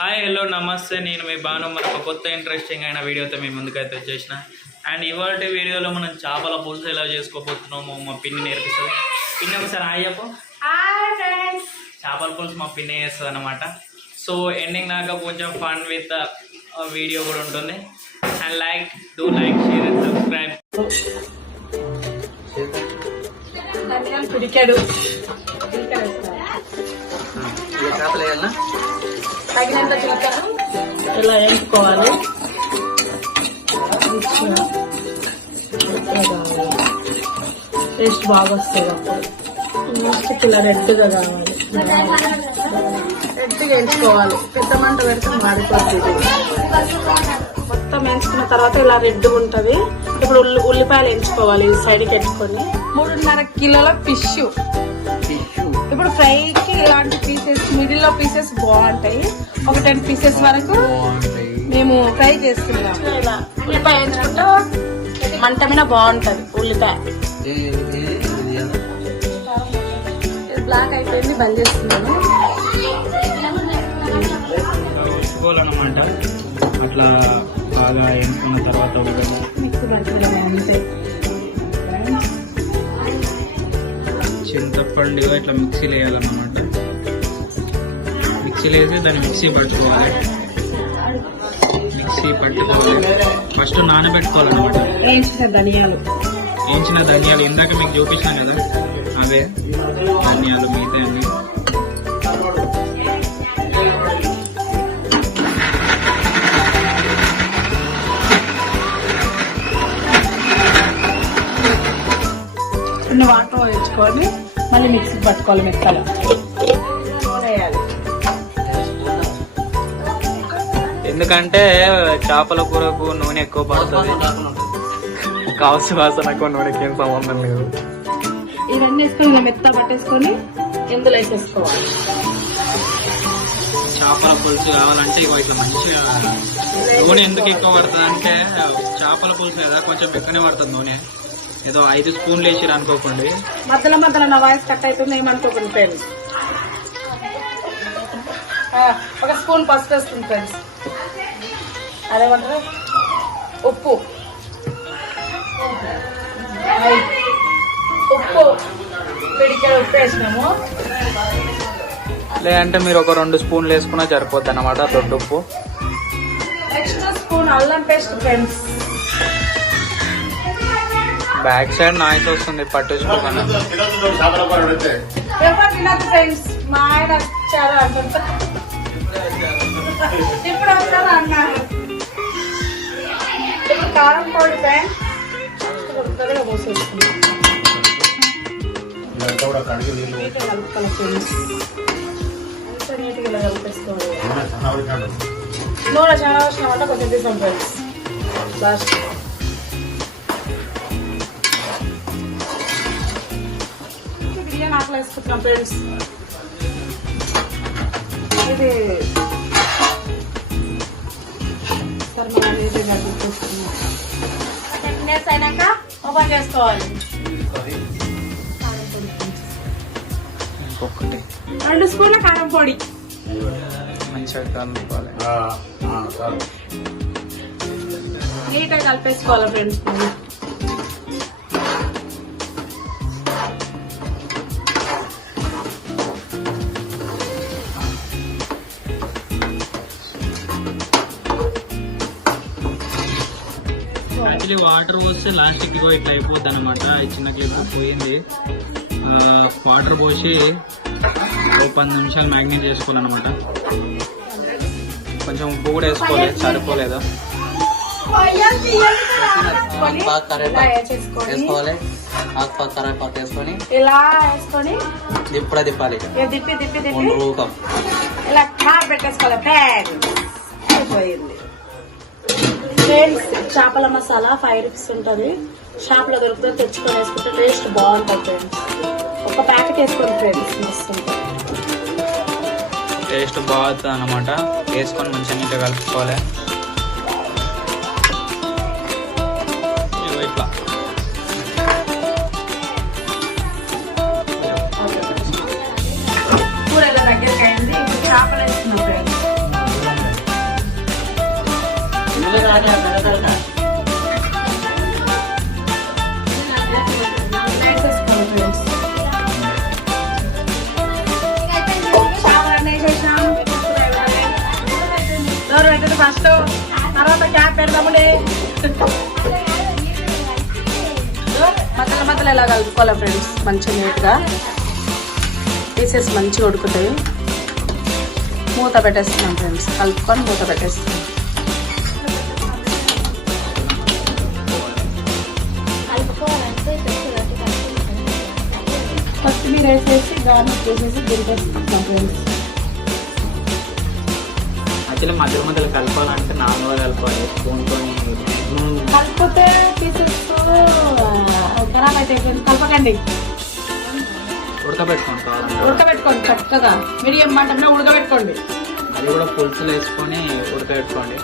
Hi hello నమస్తే. నేను మీ బాను మనకు ఒక కొత్త ఇంట్రెస్టింగ్ అయిన వీడియోతో మీ ముందుకైతే వచ్చేసిన. అండ్ ఇవాళ వీడియోలో మనం చేపల పులుసు ఎలా చేసుకోబోతున్నామో మా పిన్ని నేర్పిస్తుంది. పిన్ని ఒకసారి హాయ్ చెప్పు. హాయ్ ఫ్రెండ్స్ చేపల పులుసు మా పిన్ని చేస్తుంది అనమాట సో ఎండింగ్ దాకా కొంచెం ఫన్ విత్ వీడియో కూడా ఉంటుంది. And like do like share and subscribe పిడికాడు చేపలు వేయాలన్నా తగినంత జీలకర్ర. ఇలా వేసుకోవాలి టేస్ట్ బాగా వస్తుంది అప్పుడు. నెక్స్ట్ ఇలా రెడ్గా కావాలి. రెడ్గా వేసుకోవాలి పెద్ద మంట పెడితే మాడిపోతుంది. మొత్తం వేయించుకున్న తర్వాత ఇలా రెడ్ ఉంటుంది. ఇప్పుడు ఉల్లి ఉల్లిపాయలు వేయించుకోవాలి సైడ్కి పెట్టుకొని మూడున్నర కిలోల ఫిష్. ఇప్పుడు ఫ్రైకి ఇలాంటి పీసెస్ మిడిల్లో పీసెస్ బాగుంటాయి. ఒక టెన్ పీసెస్ వరకు మేము ఫ్రై చేస్తున్నాం. ఇలా ఉల్లిపాయ. వేయించుకుంటే మంట మీద బాగుంటది ఉల్లిపాయ బ్లాక్ అయిపోయింది బంద్ చేస్తున్నాను. అట్లా బాగా వేసుకున్న తర్వాత మిక్సీ పడుతుంది అంతే చింతపండు ఇట్లా మిక్సీలో వేయాలన్నమాట మిక్సీలో వేసి దాన్ని మిక్సీ పట్టుకోవాలి. మిక్సీ పట్టుకోవాలి. ఫస్ట్ నానబెట్టుకోవాలన్నమాట. వేయించిన ధనియాలు. వేయించిన ధనియాలు. ఇందాక మీకు చూపించాను కదా అవే ధనియాలు మిగతా అన్ని. వాటర్ వేయించుకొని మళ్ళీ మిక్సీ పట్టుకోవాలి మెత్తలు వేయాలి. ఎందుకంటే చేపల కూరకు నూనె ఎక్కువ పడుతుంది. కావలసిన వాసనకు నూనెకి ఏం సంబంధం లేదు. ఇవన్నీ వేసుకొని మెత్త పట్టేసుకొని ఇందులో వేసేసుకోవాలి. చేపల పులుసు కావాలంటే ఇగో ఇట్లా మంచిగా నూనె ఎందుకు ఎక్కువ పడుతుంది అంటే చేపల పులుసు కదా కొంచెం ఎక్కువనే పడుతుంది నూనె. ఏదో ఐదు స్పూన్లు వేసిరు అనుకోకండి. మధ్యలో మధ్యలో నా వాయిస్ కట్ అవుతుంది ఏమనుకోకండి ఫ్రెండ్స్ ఒక స్పూన్ పసుపు వేస్తుంది ఫ్రెండ్స్ అదేమంటారు ఉప్పు. ఉప్పు. పిడికెడు ఉప్పు వేసినాము. లేదంటే మీరు ఒక రెండు స్పూన్లు వేసుకున్నా సరిపోద్ది అనమాట దొడ్డు ఉప్పు. నెక్స్ట్ స్పూన్ అల్లం paste friends back side noise వస్తుంది పట్టించుకోకుండా. అనుకుంటా ఇప్పుడు వచ్చారు అన్నారు వేసుకుంటున్నాం ఫ్రెండ్స్. ఇది టెన్ అయినాక ఓపెన్ చేసుకోవాలి. రెండు స్పూన్ల కారం పొడి. మంచిగా కలుపుకోవాలి. నీట్గా కలిపేసుకోవాలి ఫ్రెండ్స్. యాక్చువల్లీ వాటర్ పోస్తే లాస్ట్కి ఇగో ఇట్లా అయిపోద్ది అనమాట ఈ చిన్న క్లిప్ పోయింది. వాటర్ పోసి ఓ పది నిమిషాలు మ్యాగ్నేట్ చేసుకోవాలన్నమాట. కొంచెం ఉప్పు కూడా వేసుకోవాలి. సరిపోలేదు? ఇలా వేసేసుకొని వేసుకోవాలి. ఆకుపాకు కరేపాకు వేసుకొని ఇలా వేసుకొని దిప్పుడే ఇక. దిప్పి దిప్పి దిప్పి. రూకం ఇలా పెట్టేసుకోవాలి. అయిపోయింది. ఫ్రెండ్స్ చేపల మసాలా ఫైవ్ రూపీస్ ఉంటుంది. షాప్లో దొరుకుతుంది తెచ్చుకొని వేసుకుంటే టేస్ట్ బాగుంటుంది. ఫ్రెండ్స్ ఒక ప్యాకెట్ వేసుకోండి ఫ్రెండ్స్ మస్తు టేస్ట్ బాగుంటుంది అనమాట వేసుకొని మంచిగా నీట్గా కలుపుకోవాలి. ఇట్లా. దగ్గరికి అయింది చేపలు వేసుకున్నాం ఫ్రెండ్స్ పెడదాములే మధ్యలో మధ్యలో ఎలా కలుపుకోవాలి ఫ్రెండ్స్ మంచిగా నీట్గా. పీసెస్ మంచిగా ఉడుకుతాయి. మూత పెట్టేస్తున్నాం ఫ్రెండ్స్ కలుపుకొని మూత పెట్టేస్తున్నాం. కొత్తిమీర వేసేసి గార్నిష్ చేసేసి దింపేస్తున్నాం ఫ్రెండ్స్ మధ్య మధ్యలో కలపాలంటే నార్మల్గా కలపాలి. స్పూన్తో కలిపితే పీసెస్ ఖరాబ్ అయితే కలపకండి. ఉడకబెట్టుకోండి కావాలంటే. ఉడకబెట్టుకోండి చక్కగా. మీడియం మంటంలో ఉడకబెట్టుకోండి. అది కూడా పులుసులు వేసుకొని ఉడకబెట్టుకోండి.